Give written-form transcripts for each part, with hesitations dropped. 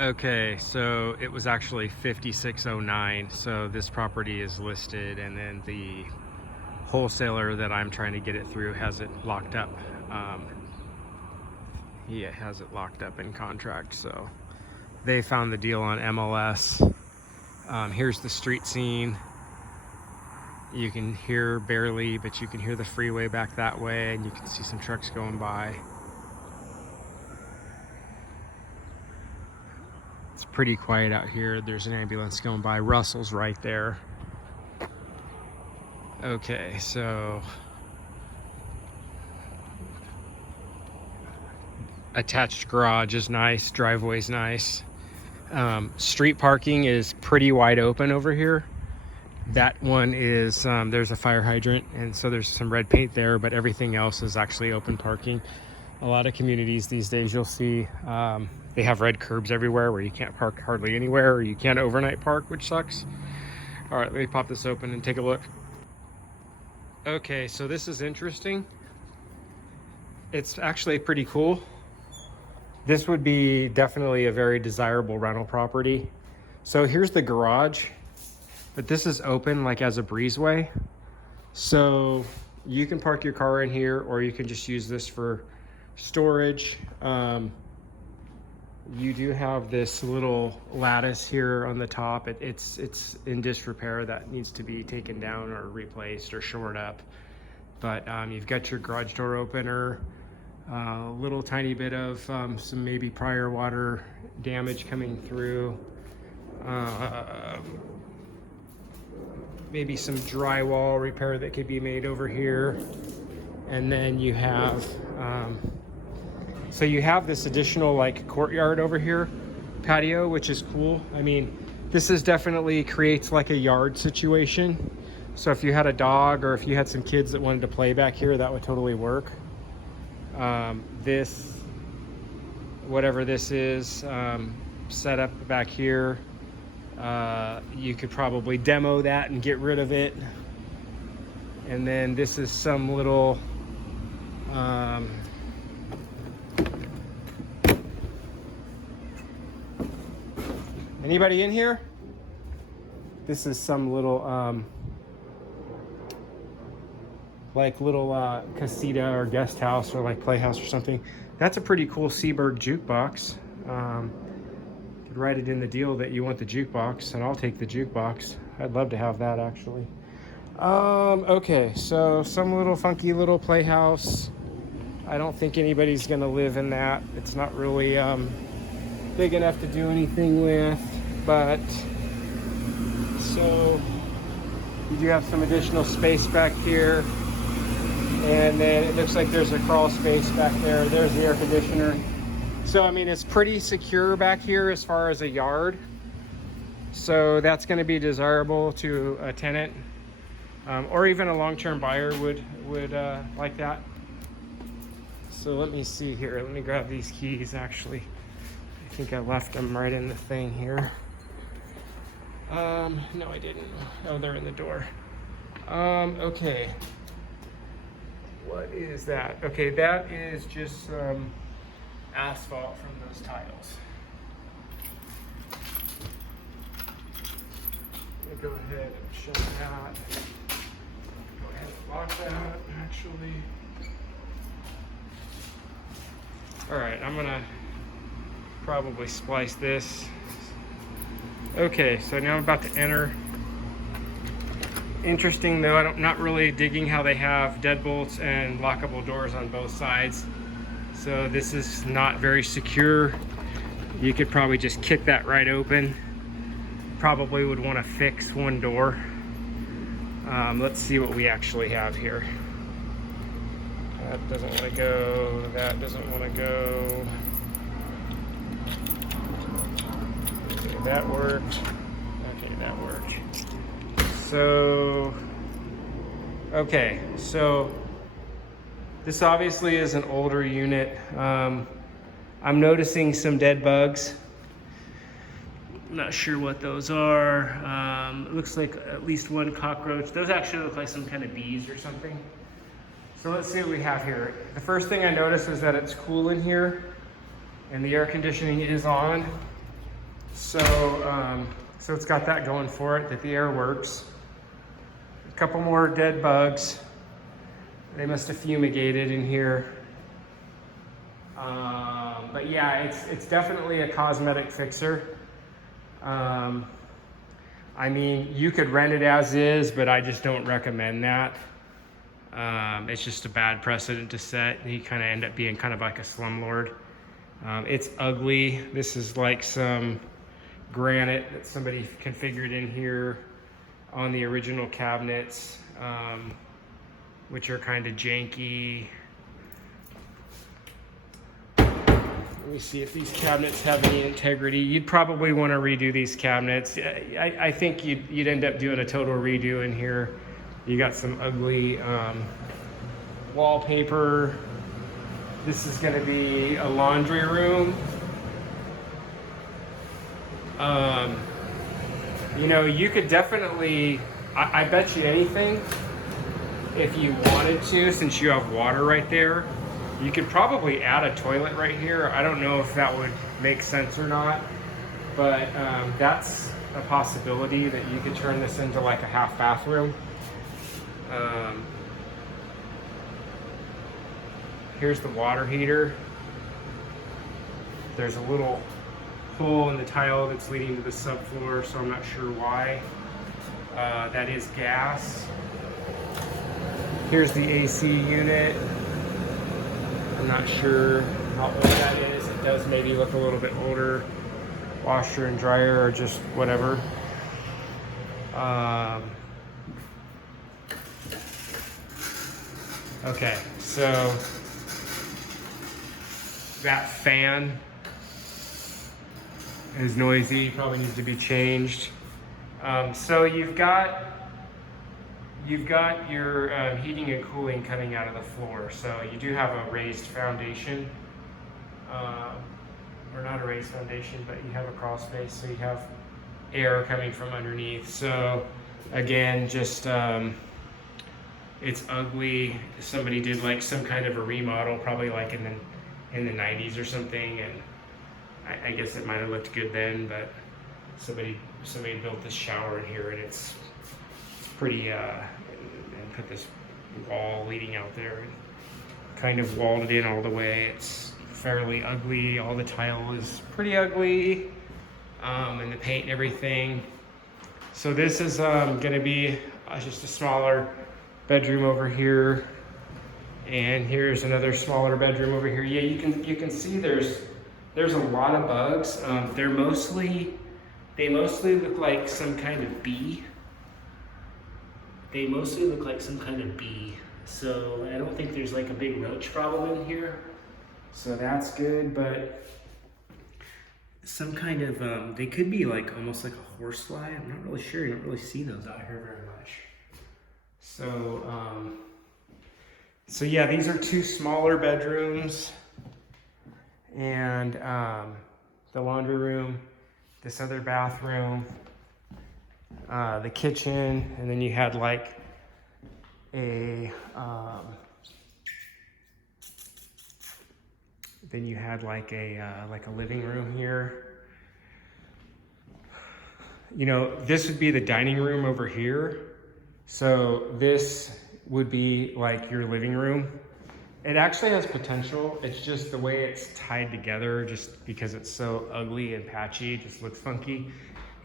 Okay, so it was actually 5609. So this property is listed, and then the wholesaler that I'm trying to get it through has it locked up. He has it locked up in contract. So they found the deal on MLS. Here's the street scene. You can hear barely, but you can hear the freeway back that way, and you can see some trucks going by. It's pretty quiet out here. There's an ambulance going by. Russell's right there. Okay, so attached garage is nice, driveway's nice. Street parking is pretty wide open over here. That one is, there's a fire hydrant, and so there's some red paint there, but everything else is actually open parking. A lot of communities these days, you'll see they have red curbs everywhere where you can't park hardly anywhere, or you can't overnight park, which sucks. All right, let me pop this open and take a look. Okay, so this is interesting. It's actually pretty cool. This would be definitely a very desirable rental property. So here's the garage, but this is open like as a breezeway. So you can park your car in here, or you can just use this for storage. You do have this little lattice here on the top. It's in disrepair. That needs to be taken down or replaced or shored up. But you've got your garage door opener, a little tiny bit of some maybe prior water damage coming through. Maybe some drywall repair that could be made over here. And then you have, so you have this additional like courtyard over here, patio, which is cool. I mean, this is definitely creates like a yard situation. So if you had a dog, or if you had some kids that wanted to play back here, that would totally work. This, whatever this is, set up back here, you could probably demo that and get rid of it. And then this is some little anybody in here? This is some little like little casita or guest house, or like playhouse or something. That's a pretty cool Seaberg jukebox. Could write it in the deal that you want the jukebox, and I'll take the jukebox. I'd love to have that actually. Okay, so some little funky little playhouse. I don't think anybody's gonna live in that. It's not really big enough to do anything with, but so you do have some additional space back here. And then it looks like there's a crawl space back there. There's the air conditioner. So, I mean, it's pretty secure back here as far as a yard. So that's going to be desirable to a tenant, or even a long-term buyer would like that. So let me see here. Let me grab these keys, actually. I think I left them right in the thing here. No, I didn't. Oh, they're in the door. Okay. What is that? Okay, that is just some asphalt from those tiles. Let me go ahead and shut that. Go ahead and lock that, actually. All right, I'm gonna probably splice this. Okay, so now I'm about to enter. Interesting though, I'm not really digging how they have deadbolts and lockable doors on both sides. So this is not very secure. You could probably just kick that right open. Probably would want to fix one door. Let's see what we actually have here. That doesn't want to go. That doesn't want to go. Okay, that worked. Okay, that worked. So, okay, so this obviously is an older unit. I'm noticing some dead bugs. I'm not sure what those are. It looks like at least one cockroach. Those actually look like some kind of bees or something. So let's see what we have here. The first thing I noticed is that it's cool in here and the air conditioning is on. So it's got that going for it, that the air works. A couple more dead bugs. They must have fumigated in here. But yeah, it's definitely a cosmetic fixer. I mean, you could rent it as is, but I just don't recommend that. It's just a bad precedent to set. You kind of end up being kind of like a slumlord. It's ugly. This is like some granite that somebody configured in here on the original cabinets, which are kind of janky. Let me see if these cabinets have any integrity. You'd probably want to redo these cabinets. I think you'd end up doing a total redo in here. You got some ugly wallpaper. This is going to be a laundry room. You know, you could definitely, I bet you anything, if you wanted to, since you have water right there, you could probably add a toilet right here. I don't know if that would make sense or not, but that's a possibility that you could turn this into like a half bathroom. Here's the water heater. There's a little hole in the tile that's leading to the subfloor, so I'm not sure why. That is gas. Here's the AC unit. I'm not sure how old that is. It does maybe look a little bit older. Washer and dryer or just whatever. Okay, so that fan is noisy, probably needs to be changed. So you've got your heating and cooling coming out of the floor. So you do have a raised foundation, or not a raised foundation, but you have a crawl space, so you have air coming from underneath. So again, just it's ugly. Somebody did like some kind of a remodel, probably like in the 90s or something, and I guess it might have looked good then, but somebody built this shower in here, and it's pretty and put this wall leading out there and kind of walled it in all the way. It's fairly ugly. All the tile is pretty ugly, and the paint and everything. So this is going to be just a smaller bedroom over here, and here's another smaller bedroom over here. Yeah, you can see there's a lot of bugs. They mostly look like some kind of bee. So I don't think there's like a big roach problem in here. So that's good, but some kind of, they could be like almost like a horsefly. I'm not really sure. You don't really see those out here very much. So yeah, these are two smaller bedrooms, and the laundry room, this other bathroom, the kitchen, and then you had like a living room here. You know, this would be the dining room over here. So this would be like your living room. It actually has potential. It's just the way it's tied together, just because it's so ugly and patchy, it just looks funky.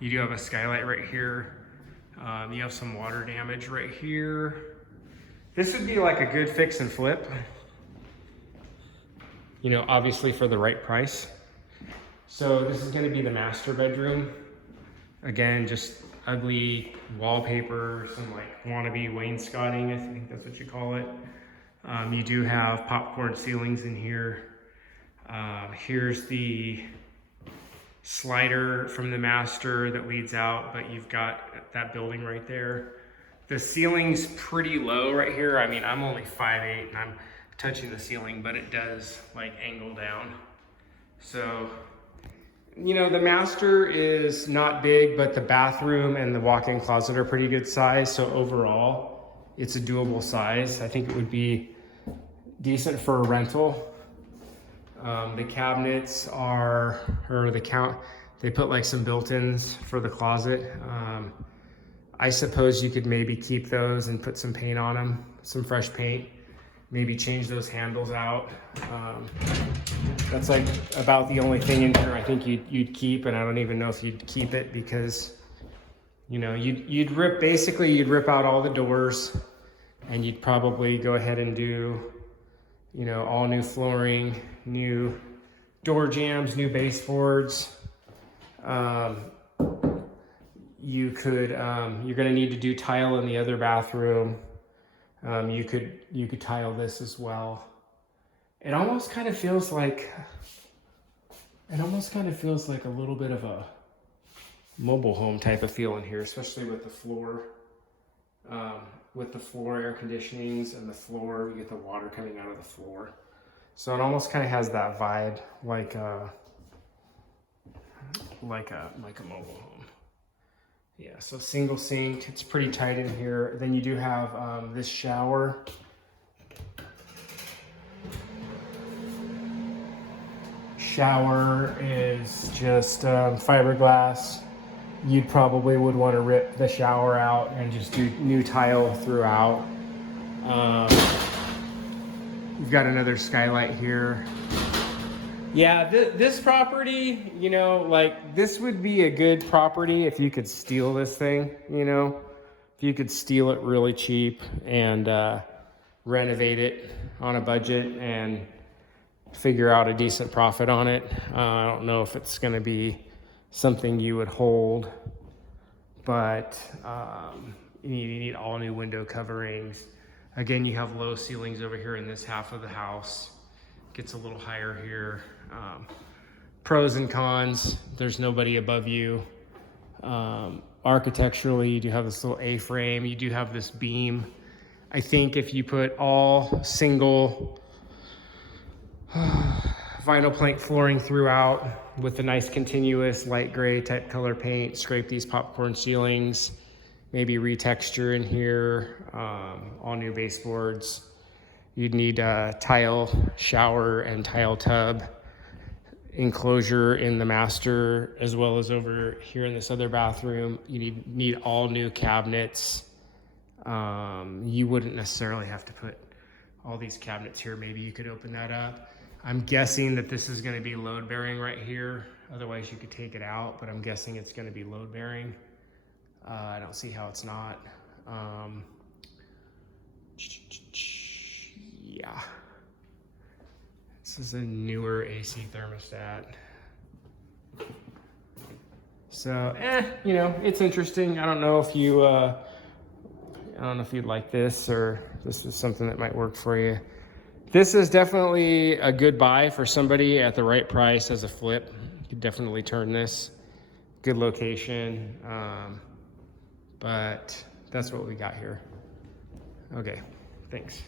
You do have a skylight right here. You have some water damage right here. This would be like a good fix and flip. You know, obviously for the right price. So this is gonna be the master bedroom. Again, just ugly wallpaper, some like wannabe wainscoting, I think that's what you call it. You do have popcorn ceilings in here. Here's the slider from the master that leads out, but you've got that building right there. The ceiling's pretty low right here. I mean, I'm only 5'8" and I'm touching the ceiling, but it does like angle down. So, you know, the master is not big, but the bathroom and the walk-in closet are pretty good size. So overall, it's a doable size. I think it would be decent for a rental. The cabinets are, or the They put like some built-ins for the closet. I suppose you could maybe keep those and put some paint on them, some fresh paint, maybe change those handles out. That's like about the only thing in here I think you'd keep, and I don't even know if you'd keep it because, you know, you'd rip out all the doors, and you'd probably go ahead and do, you know, all new flooring, new door jambs, new baseboards. You could, you're gonna need to do tile in the other bathroom. You could tile this as well. It almost kind of feels like a little bit of a mobile home type of feel in here, especially with the floor. With the floor air conditionings and the floor, you get the water coming out of the floor. So it almost kind of has that vibe, like a mobile home. Yeah, so single sink, it's pretty tight in here. Then you do have this shower. Shower is just fiberglass. You probably would want to rip the shower out and just do new tile throughout. You've got another skylight here. Yeah, this property, you know, like this would be a good property if you could steal this thing, you know, if you could steal it really cheap and renovate it on a budget and figure out a decent profit on it. I don't know if it's going to be something you would hold, but you need all new window coverings. Again, you have low ceilings over here in this half of the house. Gets a little higher here. Pros and cons, there's nobody above you. Architecturally, you do have this little A-frame. You do have this beam. I think if you put all single vinyl plank flooring throughout with a nice continuous light gray type color paint, scrape these popcorn ceilings, maybe retexture in here, all new baseboards. You'd need a tile shower and tile tub enclosure in the master, as well as over here in this other bathroom. You need all new cabinets. You wouldn't necessarily have to put all these cabinets here. Maybe you could open that up. I'm guessing that this is going to be load bearing right here. Otherwise you could take it out, but I'm guessing it's going to be load bearing. I don't see how it's not. Yeah. This is a newer AC thermostat. So, you know, it's interesting. I don't know if you'd like this, or this is something that might work for you. This is definitely a good buy for somebody at the right price as a flip. You could definitely turn this. Good location. But that's what we got here. Okay, thanks.